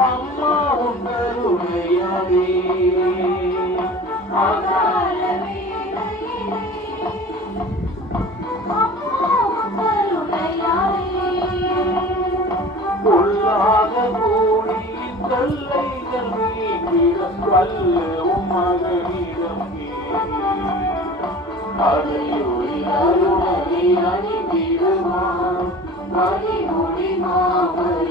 அம்மா உங்களுடையவே பொல்லாத கூடி தொல்லைகள் நீக்கிடம் வல்ல உமகனிடம் அதையொளி அருணனை அணிந்திடுமா மணிமொழி மாமரி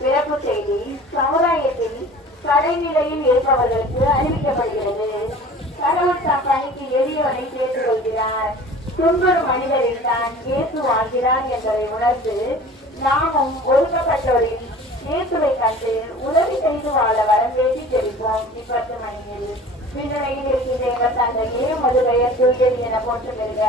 பிறப்பு செய்தி சமுதாயத்தில் கடைநிலையில் இருப்பவர்களுக்கு அறிவிக்கப்படுகிறது. கடவுள் தம் பணிக்கு எளியவனை சேர்த்துக் கொள்கிறார். துன்புறும் மனிதரில் தான் இயேசு வாழ்கிறார் என்பதை உணர்ந்து நாமும் ஒதுக்கப்பட்டோரில் இயேசுவை கண்டு உதவி செய்து வாழ வரம் வேண்டி தெரிவிப்போம். 10 மணியில் விண்ணுலகில் இருக்கின்ற எங்கள் தந்தையே உமது பெயர் தூயது என போற்று பெறுக.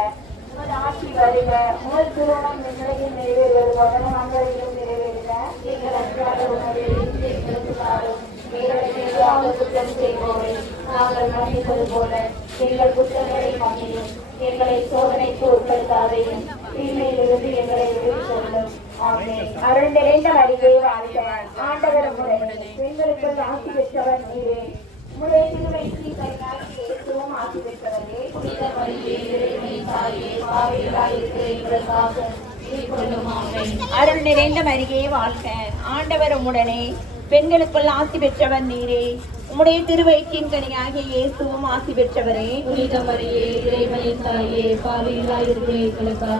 உமது ஆட்சி வருக. உமது திருமணம் விண்ணுலகில் நிறைவேறுவது போல மங்களிலும் நிறைவேறுக. எங்கள் அன்றாட உணவை எங்களுக்கு தாரும். எங்களை குற்றம் செய்வோரை நாங்கள் மன்னிப்பது போல எங்கள் குற்றங்களை மன்னியும். எங்களை சோதனைக்கு உட்படுத்தாதையும் தீமையிலிருந்து எங்களை விடுவித்தருளும். அருள் நிறைந்த மரியே வாழ்க. ஆண்டவர் உம்முடைய பெண்களுக்குள் ஆசி பெற்றவர் நீரே. உம்முடைய திருவயிற்றின் கனியாகிய இயேசுவும் ஆசி பெற்றவரே. புனித மரியே இறைவனின் தாயே, பாவிகளாயிருக்கிற எங்களுக்காக வேண்டிக் கொள்ளும். ஆமென். அருள் நிறைந்த மரியே வாழ்க. ஆண்டவர் உம்முடனே பெண்களுக்குள் ஆசி பெற்றவர் நீரே. உம்முடைய திருவயிற்றின் கனியாகிய இயேசுவும் ஆசி பெற்றவரே. புனித மரியே இறைவனின் தாயே, பாவிகளாயிருக்கிற எங்களுக்காக